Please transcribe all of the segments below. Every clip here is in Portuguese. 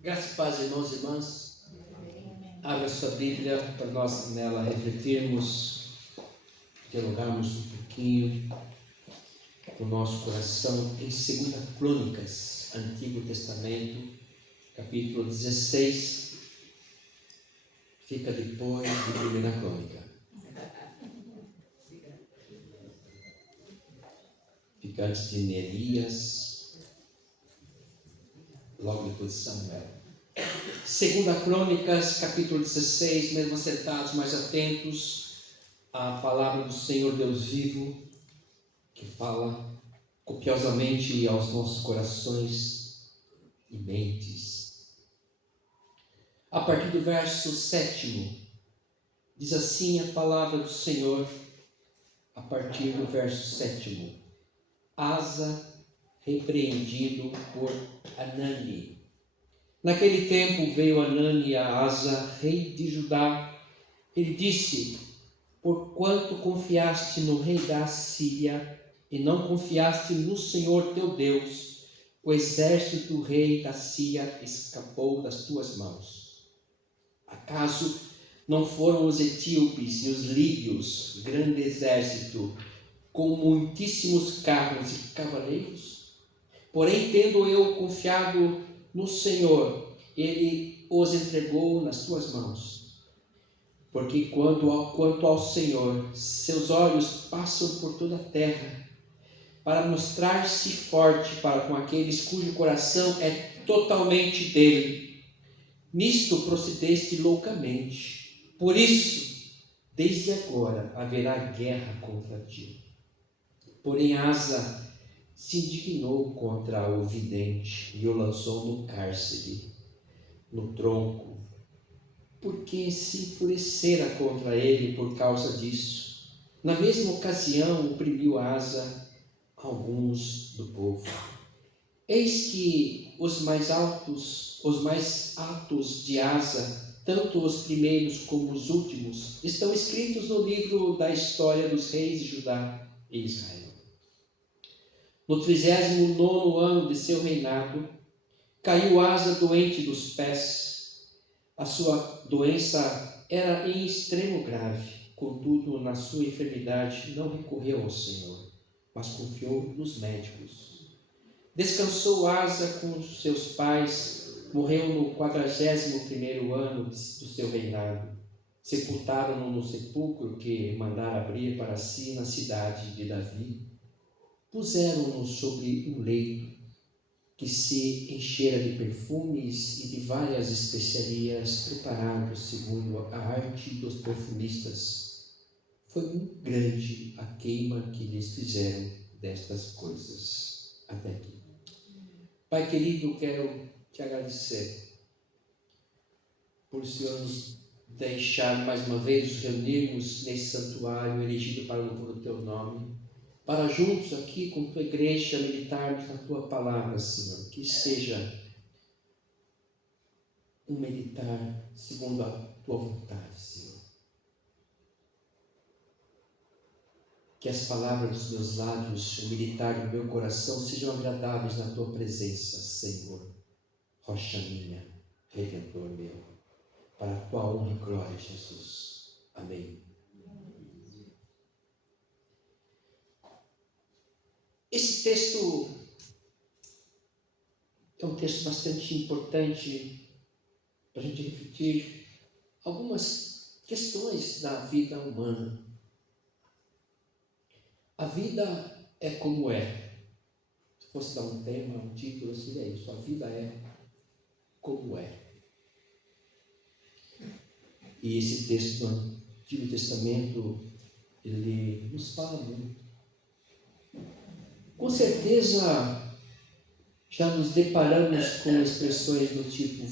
Graças e paz, irmãos e irmãs. Abra sua Bíblia para nós nela refletirmos, dialogarmos um pouquinho o nosso coração em 2 Crônicas, Antigo Testamento, capítulo 16, fica depois de 1 Crônica. Fica antes de Neemias, logo depois de Samuel. 2 Crônicas, capítulo 16, mesmo sentados, mais atentos à palavra do Senhor Deus vivo, que fala copiosamente aos nossos corações e mentes. A partir do verso 7, diz assim a palavra do Senhor, a partir do verso 7. Asa repreendido por Anani. Naquele tempo veio Anani a Asa, rei de Judá. Ele disse: porquanto confiaste no rei da Assíria e não confiaste no Senhor teu Deus, o exército do rei da Síria escapou das tuas mãos. Acaso não foram os etíopes e os líbios, grande exército, com muitíssimos carros e cavaleiros? Porém, tendo eu confiado no Senhor, ele os entregou nas tuas mãos. Porque quanto ao Senhor, seus olhos passam por toda a terra, para mostrar-se forte para com aqueles cujo coração é totalmente dele. Nisto procedeste loucamente. Por isso, desde agora haverá guerra contra ti. Porém, Asa se indignou contra o vidente e o lançou no cárcere, no tronco, porque se enfurecera contra ele por causa disso. Na mesma ocasião, oprimiu Asa alguns do povo. Eis que os mais atos de Asa, tanto os primeiros como os últimos, estão escritos no livro da história dos reis de Judá e Israel. No 39º ano de seu reinado, caiu Asa doente dos pés. A sua doença era em extremo grave. Contudo, na sua enfermidade não recorreu ao Senhor, mas confiou nos médicos. Descansou Asa com seus pais, morreu no 41º ano do seu reinado. Sepultaram-no no sepulcro que mandara abrir para si na cidade de Davi. Puseram-no sobre um leito que se enchera de perfumes e de várias especiarias preparadas segundo a arte dos perfumistas. Foi muito grande a queima que lhes fizeram destas coisas. Até aqui. Pai querido, quero te agradecer por o Senhor nos deixar mais uma vez nos reunirmos nesse santuário erigido para o louvor do teu nome, para juntos aqui com tua igreja meditarmos na tua palavra, Senhor, que seja um meditar segundo a tua vontade, Senhor. Que as palavras dos meus lábios, o meditar do meu coração sejam agradáveis na tua presença, Senhor, rocha minha, Redentor meu, para a tua honra e glória, Jesus. Amém. Esse texto é um texto bastante importante para a gente refletir algumas questões da vida humana. A vida é como é. Se fosse dar um tema, um título, seria isso. A vida é como é. E esse texto do Antigo Testamento, ele nos fala muito. Com certeza, já nos deparamos com expressões do tipo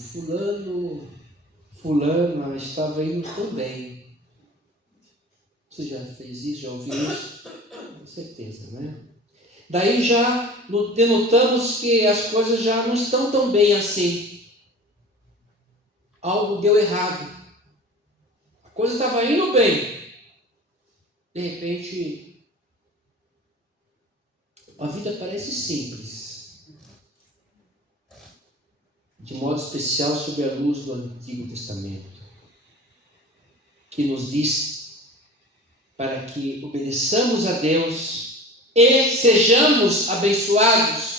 fulana estava indo tão bem. Você já fez isso? Já ouviu isso? Com certeza, né? Daí já denotamos que as coisas já não estão tão bem assim. Algo deu errado. A coisa estava indo bem. De repente, A vida parece simples, de modo especial sob a luz do Antigo Testamento, que nos diz para que obedeçamos a Deus e sejamos abençoados.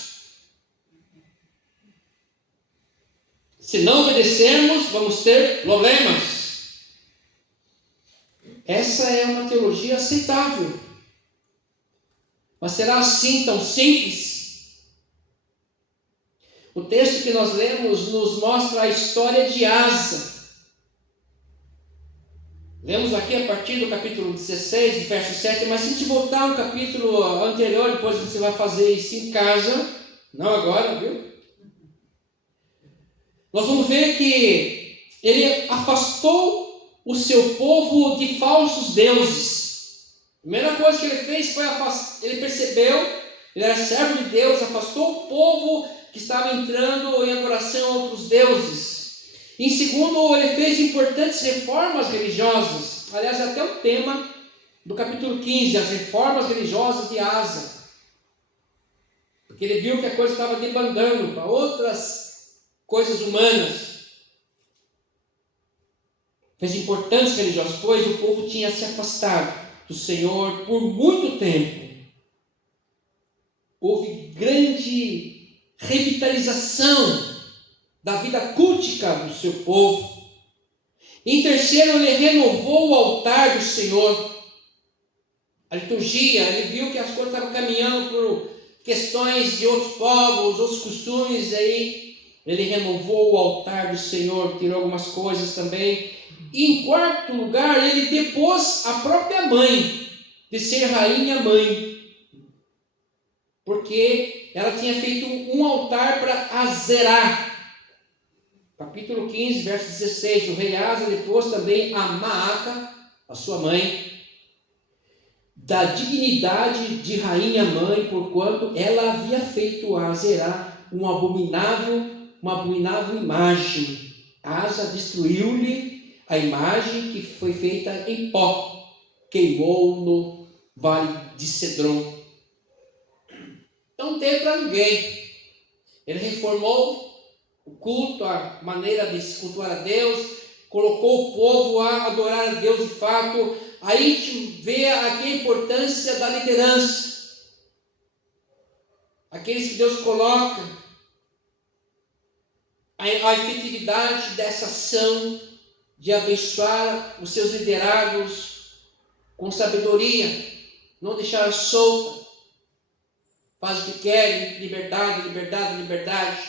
Se não obedecermos, vamos ter problemas. Essa é uma teologia aceitável. Mas será assim tão simples? O texto que nós lemos nos mostra a história de Asa. Lemos aqui a partir do capítulo 16, verso 7, mas se a gente voltar ao capítulo anterior, depois você vai fazer isso em casa, não agora, viu? Nós vamos ver que ele afastou o seu povo de falsos deuses. A primeira coisa que ele fez foi ele percebeu, ele era servo de Deus, afastou o povo que estava entrando em adoração a outros deuses. Em segundo, ele fez importantes reformas religiosas. Aliás, até o tema do capítulo 15, as reformas religiosas de Asa. Porque ele viu que a coisa estava debandando para outras coisas humanas. Fez importantes religiosas, pois o povo tinha se afastado do Senhor por muito tempo. Houve grande revitalização da vida cultica do seu povo. Em terceiro, ele renovou o altar do Senhor. A liturgia, ele viu que as coisas estavam caminhando por questões de outros povos, outros costumes, aí ele renovou o altar do Senhor, tirou algumas coisas também. E em quarto lugar, ele depôs a própria mãe, de ser rainha-mãe, porque ela tinha feito um altar para Azerá. Capítulo 15, verso 16, o rei Asa depôs também a Maaca, a sua mãe, da dignidade de rainha-mãe, porquanto ela havia feito a Azerá uma abominável imagem. Asa destruiu-lhe a imagem que foi feita em pó, queimou no vale de Cedron. Não teve para ninguém. Ele reformou o culto, a maneira de se cultuar a Deus, colocou o povo a adorar a Deus de fato. Aí a gente vê aqui a importância da liderança. Aqueles que Deus coloca, a efetividade dessa ação de abençoar os seus liderados com sabedoria, não deixar solta, faz o que querem, liberdade, liberdade, liberdade.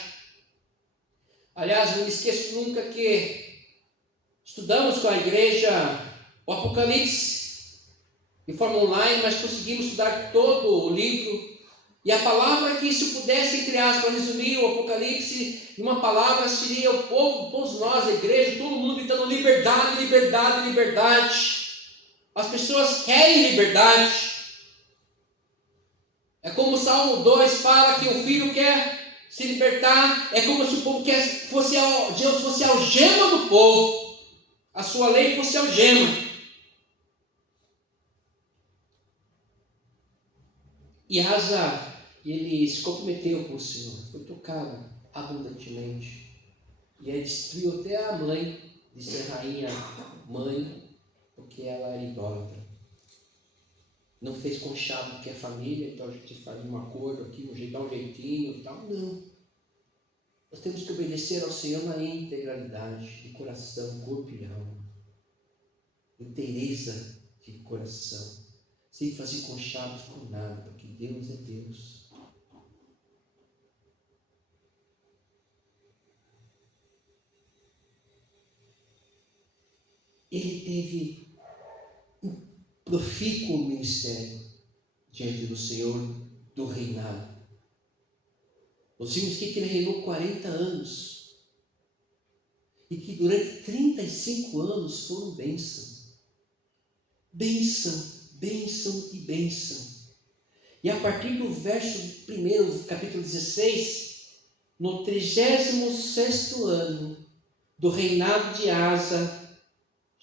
Aliás, não me esqueço nunca que estudamos com a igreja o Apocalipse de forma online, mas conseguimos estudar todo o livro. E a palavra que, se pudesse, entre aspas, resumir o Apocalipse em uma palavra, seria o povo, todos nós, a igreja, todo mundo gritando liberdade, liberdade, liberdade. As pessoas querem liberdade. É como o Salmo 2 fala que o filho quer se libertar, é como se o povo Deus fosse a algema do povo, a sua lei fosse a algema. E Asa, ele se comprometeu com o Senhor, foi tocado abundantemente, e aí destruiu até a mãe de ser rainha mãe, porque ela era idólatra. Não fez conchavo porque é família, então a gente faz um acordo aqui, dá um jeitinho e tal. Não. Nós temos que obedecer ao Senhor na integralidade de coração, corpo e alma. Inteireza de coração. Sem fazer conchavos com nada, porque Deus é Deus. Ele teve profícuo ministério diante do Senhor do reinado. Nós vimos que ele reinou 40 anos e que durante 35 anos foram bênção. Bênção, bênção e bênção. E a partir do verso 1, capítulo 16, no 36º ano do reinado de Asa,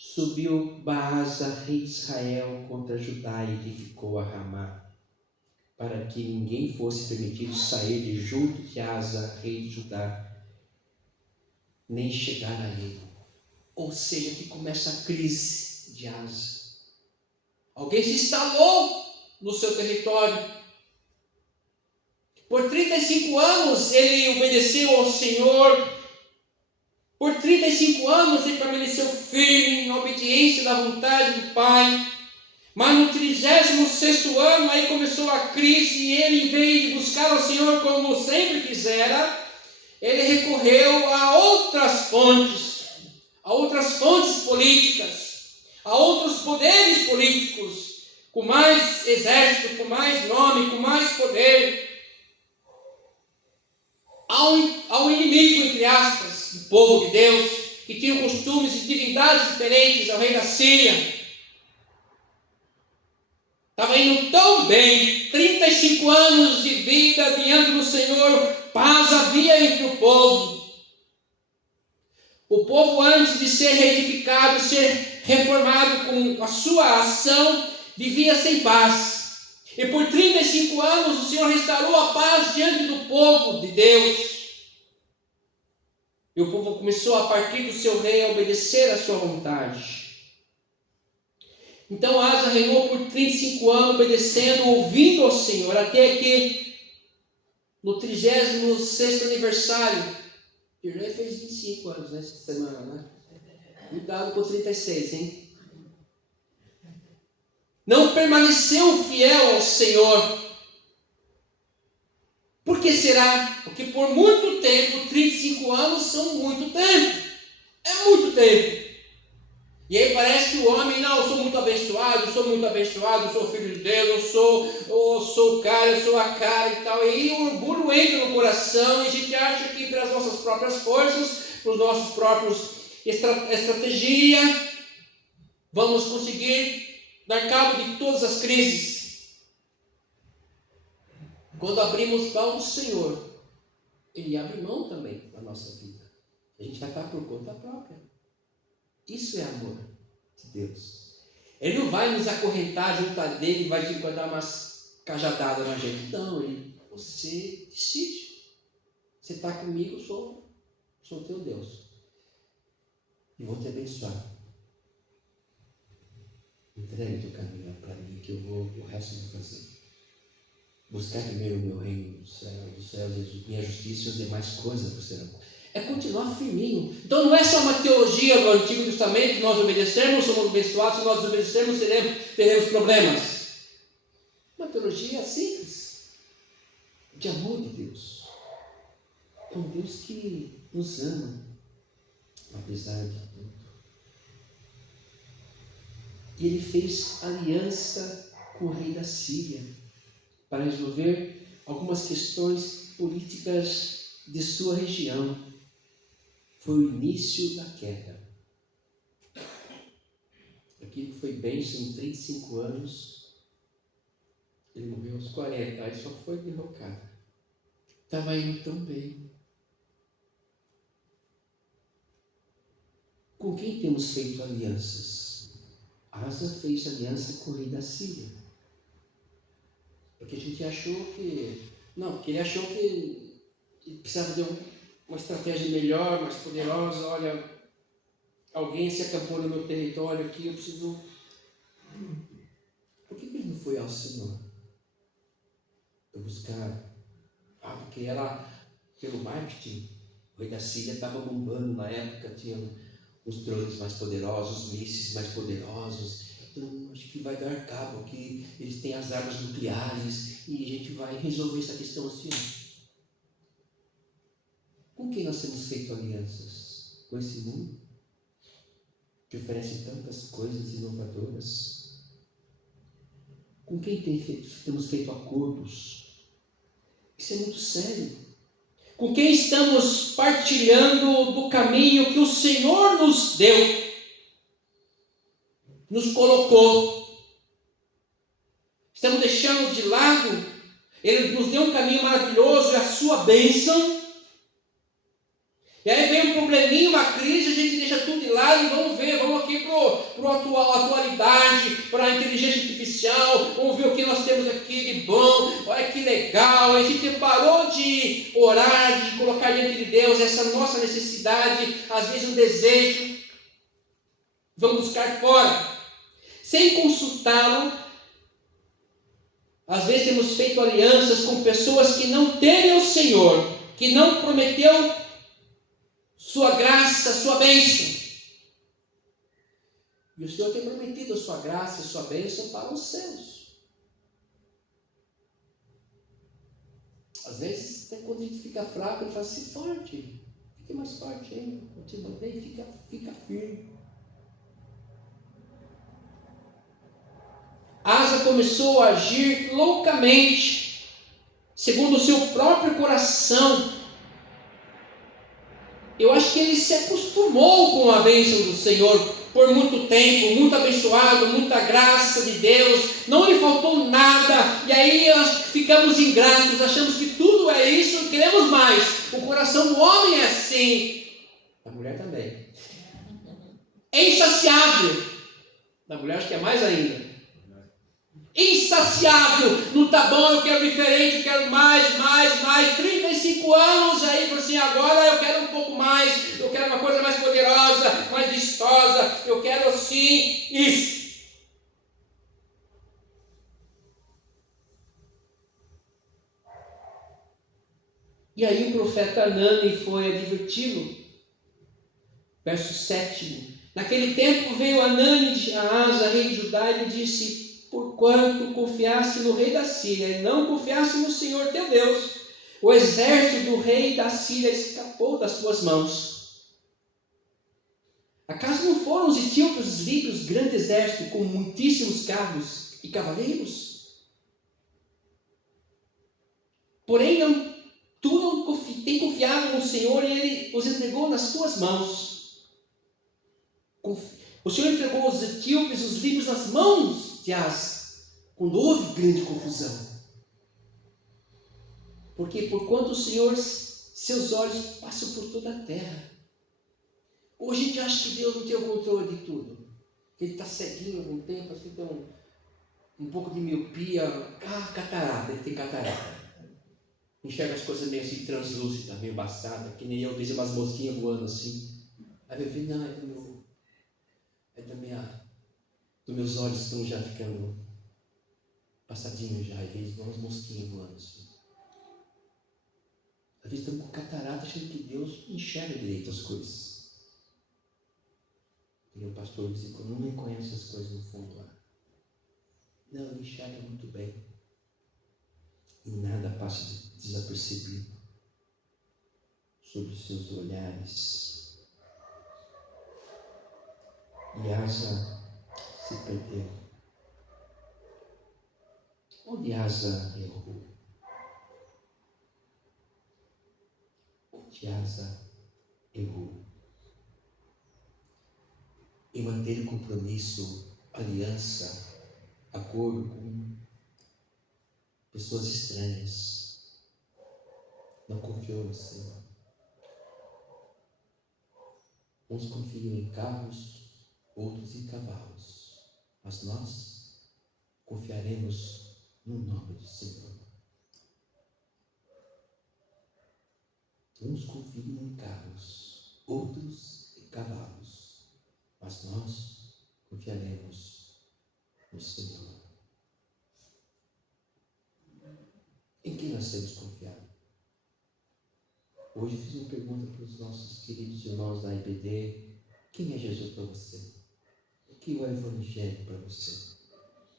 subiu Baasa, rei de Israel, contra Judá e edificou a Ramá. para que ninguém fosse permitido sair de junto de Asa, rei de Judá, nem chegar a ele. Ou seja, que começa a crise de Asa. Alguém se instalou no seu território. Por 35 anos ele obedeceu ao Senhor. Por 35 anos ele permaneceu firme na obediência da vontade do Pai. Mas no 36º ano aí começou a crise e ele, em vez de buscar ao Senhor como sempre fizera, ele recorreu a outras fontes políticas, a outros poderes políticos, com mais exército, com mais nome, com mais poder, ao inimigo, entre aspas, do povo de Deus, que tinha costumes e divindades diferentes ao rei da Síria. Estava indo tão bem, 35 anos de vida diante do Senhor, paz havia entre o povo. O povo, antes de ser reedificado, ser reformado com a sua ação, vivia sem paz. E por 35 anos o Senhor restaurou a paz diante do povo de Deus. E o povo começou, a partir do seu rei, a obedecer à sua vontade. Então Asa reinou por 35 anos, obedecendo, ouvindo ao Senhor, até que no 36º aniversário, que já fez 25 anos nessa semana, né? Cuidado com 36, hein? Não permaneceu fiel ao Senhor. Por que será? Porque por muito tempo, 35 anos são muito tempo. É muito tempo. E aí parece que o homem, não, eu sou muito abençoado, eu sou filho de Deus, eu sou o cara, eu sou a cara e tal. E aí o orgulho entra no coração e a gente acha que pelas nossas próprias forças, pelos nossos próprios estratégia, vamos conseguir dar cabo de todas as crises. Quando abrimos mão do Senhor, Ele abre mão também da nossa vida. A gente vai estar por conta própria. Isso é amor de Deus. Ele não vai nos acorrentar junto a dele e vai dar umas cajadadas na gente. Não, você decide. Você está comigo, eu sou teu Deus. E vou te abençoar. Entregue o teu caminho para mim, que eu vou, o resto eu vou fazer. Buscar primeiro o meu reino dos céus, minha justiça e as demais coisas por serão. É continuar firminho. Então não é só uma teologia do Antigo Testamento que nós obedecemos, somos abençoados, se nós obedecermos teremos problemas. Uma teologia simples, de amor de Deus. É um Deus que nos ama, apesar de tudo. E ele fez aliança com o rei da Síria para resolver algumas questões políticas de sua região. Foi o início da queda. Aquilo foi bênção em 35 anos. Ele morreu aos 40, aí só foi derrocado. Estava indo tão bem. Com quem temos feito alianças? Asa fez aliança com o rei da Síria. Porque a gente achou que... Não, porque ele achou que precisava de uma estratégia melhor, mais poderosa. Olha, alguém se acampou no meu território aqui, eu preciso... Por que ele não foi ao Senhor? Para buscar... porque era pelo marketing. O rei da Síria estava bombando na época, tinha os drones mais poderosos, os mísseis mais poderosos. Então, acho que vai dar cabo, que eles têm as armas nucleares e a gente vai resolver essa questão assim. Com quem nós temos feito alianças? Com esse mundo que oferece tantas coisas inovadoras? Com quem temos feito acordos? Isso é muito sério. Com quem estamos partilhando do caminho que o Senhor nos deu, nos colocou? Estamos deixando de lado? Ele nos deu um caminho maravilhoso, é a sua bênção. E aí vem um probleminha, uma crise, a gente deixa tudo de lado e vamos aqui para a atualidade, para a inteligência artificial, vamos ver o que nós temos aqui de bom, olha que legal. A gente parou de orar, de colocar diante de Deus essa nossa necessidade, às vezes um desejo, vamos buscar fora, sem consultá-lo. Às vezes temos feito alianças com pessoas que não temem o Senhor, que não prometeu sua graça, sua bênção. E o Senhor tem prometido a sua graça, a sua bênção para os céus. Às vezes, até quando a gente fica fraco, ele fala assim, forte, fique mais forte ainda, continua bem, fica firme. Asa começou a agir loucamente, segundo o seu próprio coração. Eu acho que ele se acostumou com a bênção do Senhor por muito tempo, muito abençoado, muita graça de Deus, não lhe faltou nada, e aí nós ficamos ingratos, achamos que tudo é isso e queremos mais. O coração do homem é assim, da mulher também, é insaciável, da mulher acho que é mais ainda. Insaciável, não está bom, eu quero diferente, eu quero mais, 35 anos, aí falou assim, agora eu quero um pouco mais, eu quero uma coisa mais poderosa, mais vistosa, eu quero assim, isso. E aí o profeta Anani foi adverti-lo, verso 7. Naquele tempo veio Anani de Asa, rei de Judá, e lhe disse, porquanto confiaste no rei da Síria e não confiaste no Senhor teu Deus, o exército do rei da Síria escapou das tuas mãos. Acaso não foram os etíopes, os líbios, grande exército, com muitíssimos carros e cavaleiros? Porém, tu não tem confiado no Senhor e ele os entregou nas tuas mãos. O Senhor entregou os etíopes, os líbios nas mãos de Asa, quando houve grande confusão. Porque porquanto o Senhor, seus olhos passam por toda a terra. Hoje a gente acha que Deus não tem o controle de tudo. Ele está ceguinho algum tempo, assim, tem um pouco de miopia, catarata, ele tem catarata. Enxerga as coisas meio assim translúcidas, meio embaçadas, que nem eu vejo umas mosquinhas voando assim. Aí eu vejo, não, dos meus olhos estão já ficando passadinhos já, e vejo umas mosquinhas voando assim. Às vezes estamos com catarata, achando que Deus enxerga direito as coisas. E o pastor diz que não reconhece as coisas no fundo lá. Não, ele enxerga muito bem. E nada passa desapercebido sobre os seus olhares. E Asa se perdeu. Onde Asa errou? Onde Asa errou? Em manter compromisso, aliança, acordo com pessoas estranhas. Não confiou no Senhor. Uns confiam em carros, outros em cavalos. Mas nós confiaremos no nome do Senhor. Uns confiam em carros, outros em cavalos. Mas nós confiaremos no Senhor. Em quem nós temos confiado? Hoje fiz uma pergunta para os nossos queridos irmãos da IBD. Quem é Jesus para você? O que é o Evangelho para você?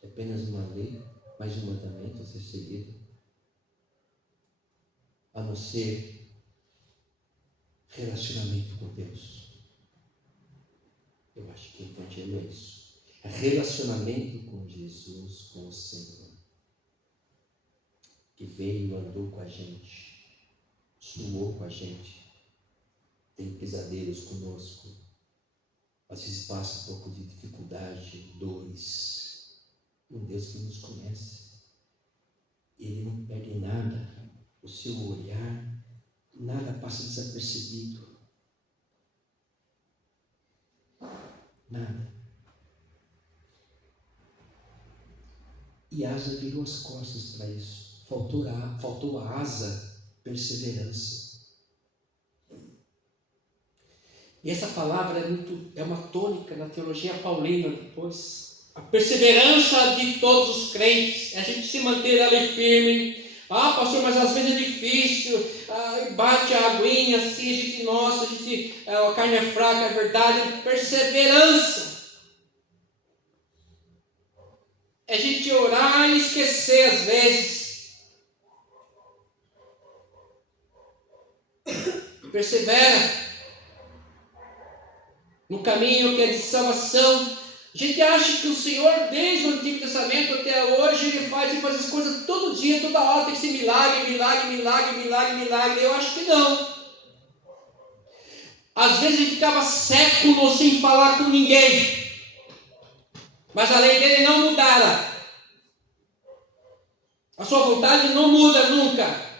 É apenas uma lei, mais um mandamento a ser seguido? A não ser relacionamento com Deus. Eu acho que o Evangelho é isso. É relacionamento com Jesus, com o Senhor. Que veio, andou com a gente, suou com a gente, tem pesadelos conosco, às vezes passa um pouco de dificuldade, dores. Um Deus que nos conhece, Ele não perde nada, o seu olhar, nada passa desapercebido. Nada. E Asa virou as costas para isso. Faltou a Asa perseverança. E essa palavra é uma tônica na teologia paulina depois. A perseverança de todos os crentes, a gente se manter ali firme. Ah, pastor, mas às vezes é difícil, bate a aguinha assim, a carne é fraca, é verdade. Perseverança. É a gente orar e esquecer às vezes. Persevera no caminho que é de salvação. A gente acha que o Senhor, desde o Antigo Testamento até hoje, Ele faz as coisas todo dia, toda hora, tem que ser milagre. Eu acho que não. Às vezes Ele ficava séculos sem falar com ninguém, mas a lei dele não mudara. A sua vontade não muda nunca.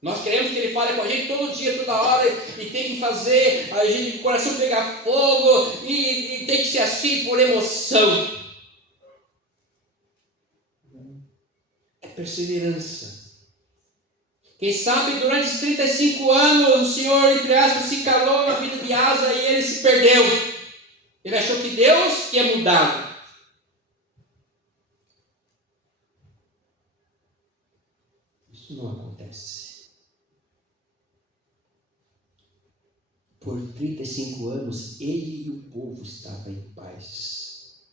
Nós queremos que Ele fale com a gente todo dia, toda hora, e tem que fazer a gente, o coração pegar fogo, e tem que ser assim por emoção. É perseverança. Quem sabe durante os 35 anos o Senhor, entre aspas, se calou na vida de Asa e ele se perdeu. Ele achou que Deus ia mudar. Isso não acontece. Por 35 anos, ele e o povo estavam em paz.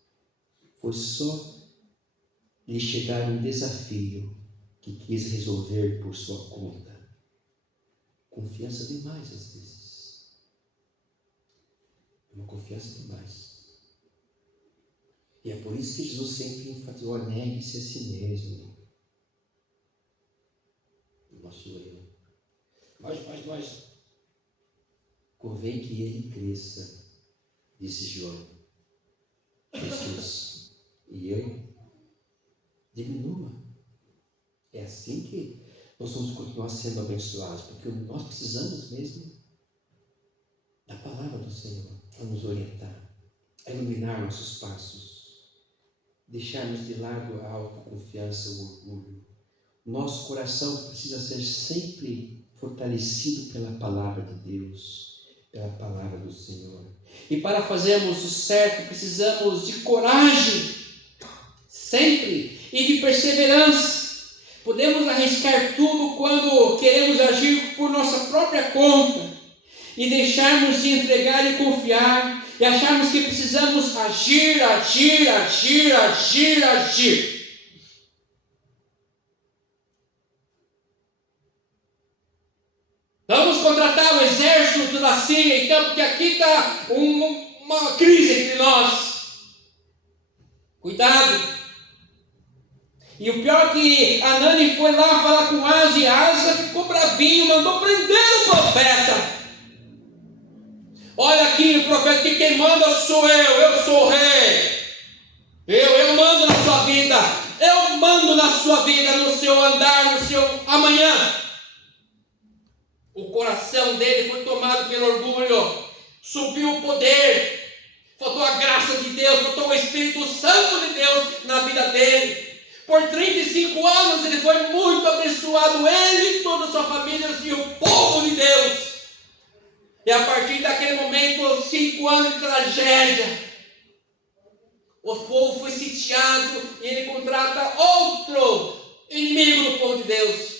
Foi só lhe chegar um desafio que quis resolver por sua conta. Confiança demais às vezes. É uma confiança demais. E é por isso que Jesus sempre enfatizou: negue-se a si mesmo. O nosso eu. Mas. Convém que ele cresça, disse João. Jesus. E eu diminua. É assim que nós vamos continuar sendo abençoados, porque nós precisamos mesmo da palavra do Senhor para nos orientar, a iluminar nossos passos, deixarmos de lado a autoconfiança, o orgulho. Nosso coração precisa ser sempre fortalecido pela palavra de Deus, pela palavra do Senhor. E para fazermos o certo, precisamos de coragem, sempre, e de perseverança. Podemos arriscar tudo quando queremos agir por nossa própria conta e deixarmos de entregar e confiar e acharmos que precisamos agir. Vamos contratar o exército da Síria, então, porque aqui está uma crise entre nós. Cuidado. E o pior é que Anani foi lá falar com Asa, e Asa ficou bravinho, mandou prender o profeta. Olha aqui, o profeta, que quem manda sou eu sou o rei. Eu mando na sua vida, eu mando na sua vida, no seu andar, no seu amanhã. O coração dele foi tomado pelo orgulho, subiu o poder, faltou a graça de Deus, faltou o Espírito Santo de Deus na vida dele. Por 35 anos ele foi muito abençoado, ele e toda a sua família e o povo de Deus. E a partir daquele momento, 5 anos de tragédia, o povo foi sitiado e ele contrata outro inimigo do povo de Deus.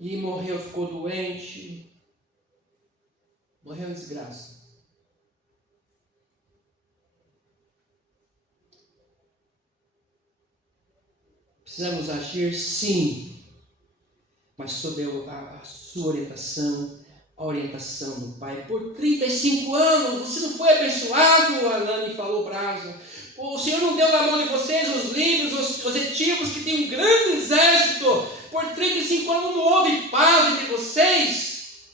E morreu, ficou doente, morreu em desgraça. Precisamos agir, sim, mas sob a sua orientação, a orientação do Pai. Por 35 anos, você não foi abençoado, Anani falou para Asa. O Senhor não deu na mão de vocês os líbios, os etíopes, que tem um grande exército. Por 35 anos não houve paz entre vocês.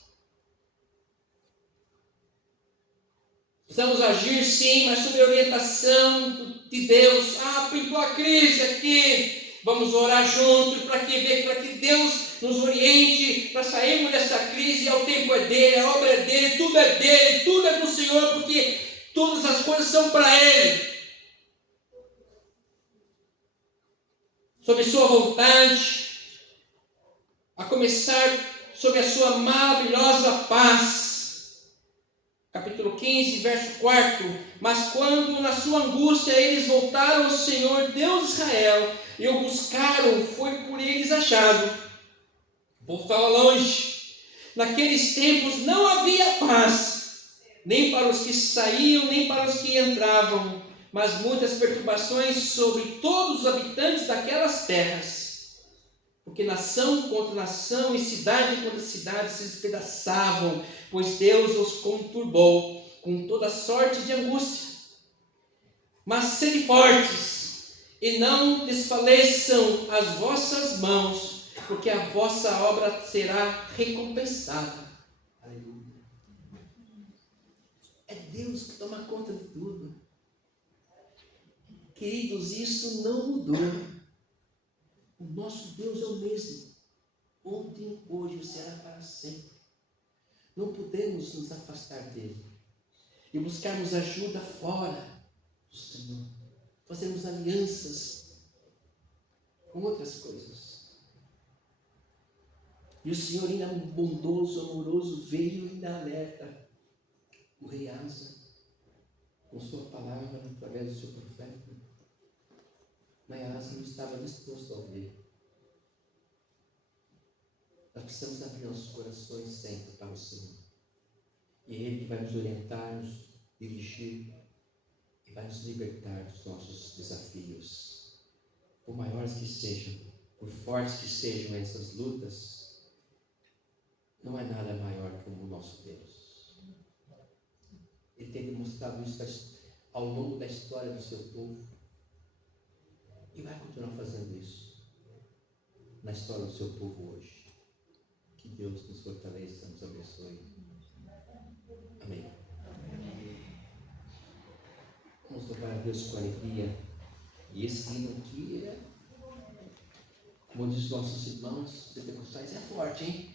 Precisamos agir, sim, mas sob a orientação de Deus. Pintou a crise aqui. Vamos orar juntos para que Deus nos oriente para sairmos dessa crise. O tempo é dele, a obra é dele, tudo é do Senhor, porque todas as coisas são para Ele. Sob sua vontade, a começar sob a sua maravilhosa paz. Capítulo 15, verso 4. Mas quando na sua angústia eles voltaram ao Senhor, Deus de Israel, e o buscaram, foi por eles achado. O povo estava longe. Naqueles tempos não havia paz, nem para os que saíam, nem para os que entravam, mas muitas perturbações sobre todos os habitantes daquelas terras. Porque nação contra nação e cidade contra cidade se despedaçavam, pois Deus os conturbou com toda sorte de angústia. Mas sede fortes, e não desfaleçam as vossas mãos, porque a vossa obra será recompensada. Aleluia. É Deus que toma conta de tudo. Queridos, isso não mudou. O nosso Deus é o mesmo. Ontem, hoje e será para sempre. Não podemos nos afastar dele e buscarmos ajuda fora do Senhor. Fazermos alianças com outras coisas. E o Senhor, ainda bondoso, amoroso, veio e ainda alerta o rei Asa com sua palavra através do seu profeta. Mas Asa não estava disposto a ouvir. Nós precisamos abrir nossos corações sempre para o Senhor. E Ele que vai nos orientar, nos dirigir e vai nos libertar dos nossos desafios. Por maiores que sejam, por fortes que sejam essas lutas, não é nada maior que o nosso Deus. Ele tem demonstrado isso ao longo da história do seu povo. E vai continuar fazendo isso na história do seu povo hoje. Que Deus nos fortaleça, nos abençoe. Amém. Vamos louvar a Deus com alegria. E esse hino aqui é, como diz nossos irmãos pentecostais, é forte, hein?